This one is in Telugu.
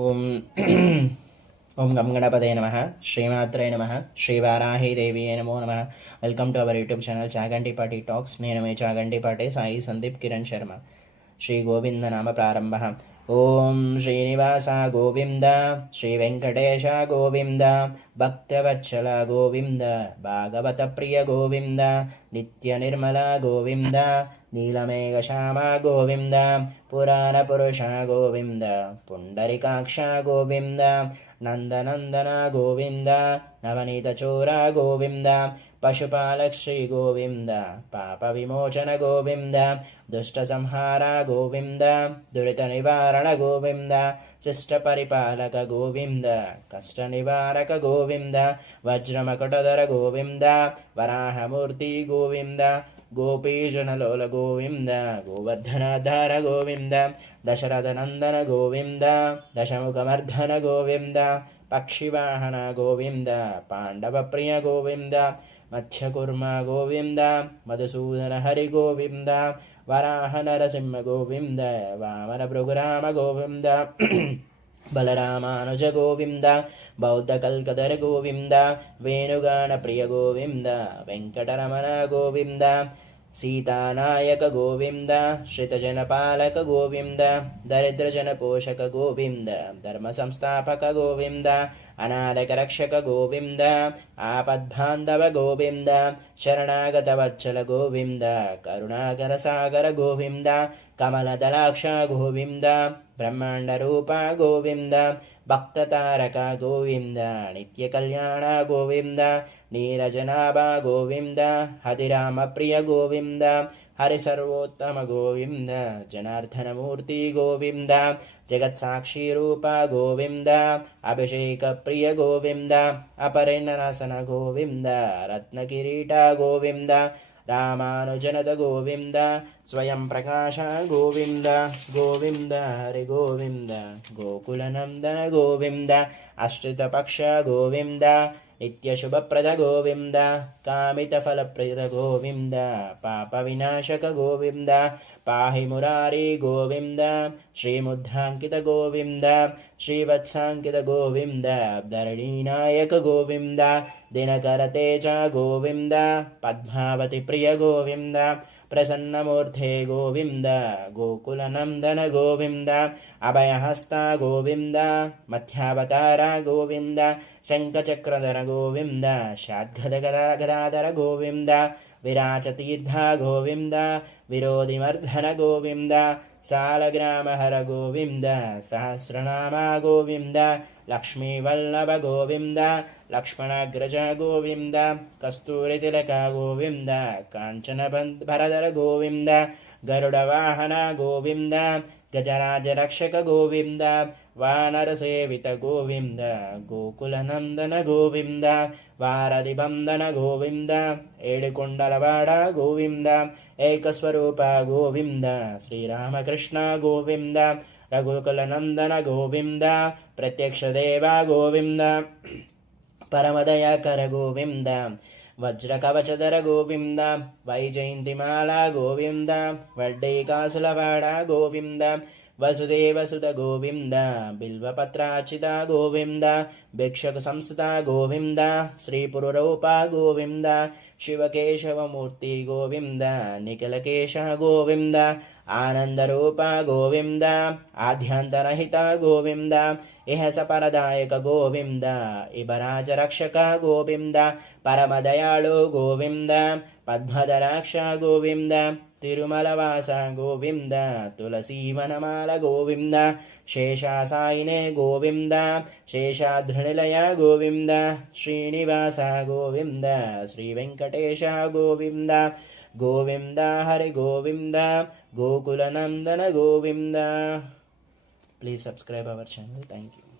ఓం ఓం గం గణపతే నమ శ్రీమాత్రే నమ శ్రీవారాహీదేవియే నమో నమ. Welcome to our YouTube channel Chagantipati talks. నేను మీ చాగంటిపాటి సాయి సందీప్ కిరణ్ శర్మ. శ్రీ గోవింద నామ ప్రారంభ. ఓం శ్రీనివాస గోవింద, శ్రీ వెంకటేశ గోవింద, భక్తవత్సల గోవింద, భాగవత ప్రియ గోవింద, నిత్య నిర్మల గోవింద, నీలమేఘశ్యామ గోవింద, పురాణ పురుష గోవింద, పుండరికాక్ష గోవింద, నందనందన గోవింద, నవనీత చోర గోవింద, పశుపాలక్ శ్రీ గోవింద, పాప విమోచన గోవింద, దుష్ట సంహార గోవింద, దురిత నివారణ గోవింద, శిష్ట పరిపాలక గోవింద, కష్ట నివారక గోవింద, వజ్రమకుటధర గోవింద, వరాహమూర్తి గోవింద, గోపీజనలోల గోవింద, గోవర్ధనాధార గోవింద, దశరథనందన గోవింద, దశముఖమర్ధన గోవింద, పక్షివాహన గోవింద, పాండవ ప్రియ గోవింద, మత్స్యకుర్మ గోవింద, మధుసూదన హరి గోవింద, వరాహ నరసింహ గోవింద, వామన భృగురామ గోవింద, బలరామానుజ గోవింద, బౌద్ధ కల్కధర గోవింద, వేణుగాన ప్రియ గోవింద, వెంకటరమణ గోవింద, సీతానాయక గోవింద, శ్రితజనపాలక గోవింద, దరిద్రజన పోషక గోవింద, ధర్మ సంస్థాపక గోవింద, అనాథక రక్షక గోవింద, ఆపద్బాంధవ గోవింద, శరణాగత వత్సల గోవింద, కరుణాకర సాగర గోవింద, కమలదలాక్ష గోవింద, బ్రహ్మాండ రూప గోవింద, భక్త తారక గోవింద, నిత్య కళ్యాణ గోవింద, నీరజనాభ గోవింద, హరిరామ ప్రియ గోవింద, హరి సర్వోత్తమ గోవింద, జనార్దనమూర్తి గోవింద, జగత్సాక్షి రూప గోవింద, అభిషేక ప్రియ గోవింద, అపరిణనాసన గోవింద, రత్నకిరీట గోవింద, రామానుజనద గోవింద, స్వయం ప్రకాశ గోవింద, గోవింద హరి గోవింద, గోకులనందన గోవింద, అశ్రితపక్ష గోవింద, నిత్యశుభప్రద గోవింద, కామితఫలప్రద గోవింద, పాప వినాశక గోవింద, పాహి మురారి గోవింద, శ్రీముద్రాంకిత గోవింద, శ్రీవత్సాంకిత గోవింద, ధరణీనాయక గోవింద, దినకర తేజ గోవింద, పద్మావతి ప్రియ గోవింద, ప్రసన్నమూర్తే గోవింద, గోకులనందన గోవింద, అభయహస్త గోవింద, మధ్యావతార గోవింద, శంఖచక్రధర గోవింద, శాద్గదగదాధర గోవింద, విరాచతీర్థ గోవింద, విరోధిమర్ధన గోవింద, సాలగ్రామహర గోవింద, సహస్రనామ గోవింద, లక్ష్మీవల్లభ గోవింద, లక్ష్మణాగ్రజ గోవింద, కస్తూరి తిలక గోవింద, కాంచన భరధర గోవింద, గరుడ వాహన గోవింద, గజరాజ రక్షక గోవింద, వానర సేవిత గోవింద, గోకులనందన గోవింద, వారధి బంధన గోవింద, ఏడుకొండలవాడ గోవింద, ఏకస్వరూప గోవింద, శ్రీరామకృష్ణ గోవింద, రఘుకులనందన గోవింద, ప్రత్యక్ష దేవ గోవింద, పరమదయాకర గోవింద, వజ్రకవచధర గోవింద, వైజయంతిమాల గోవింద, వడ్డీకాసులవాడ గోవింద, వసుదేవసుత గోవింద, బిల్వపత్రాచిత గోవింద, భిక్షక సంస్థ గోవింద, శ్రీపురరూప గోవింద, శివకేశవమూర్తి గోవింద, నిఖిలకేశ గోవింద, ఆనందరూప గోవింద, ఆద్యాంతరహిత గోవింద, ఇహ సపరదాయక గోవింద, ఇబరాజ రక్షక గోవింద, పరమదయాళు గోవింద, పద్మధరాక్ష గోవింద, తిరుమలవాస గోవింద, తులసీవనమాల గోవింద, శేషాసాయినే గోవింద, శేషాద్రినిలయ గోవింద, శ్రీనివాస గోవింద, శ్రీ వెంకటేశ గోవింద, గోవింద హరి గోవింద, గోకులనందన Govinda. Please subscribe our channel. Thank you.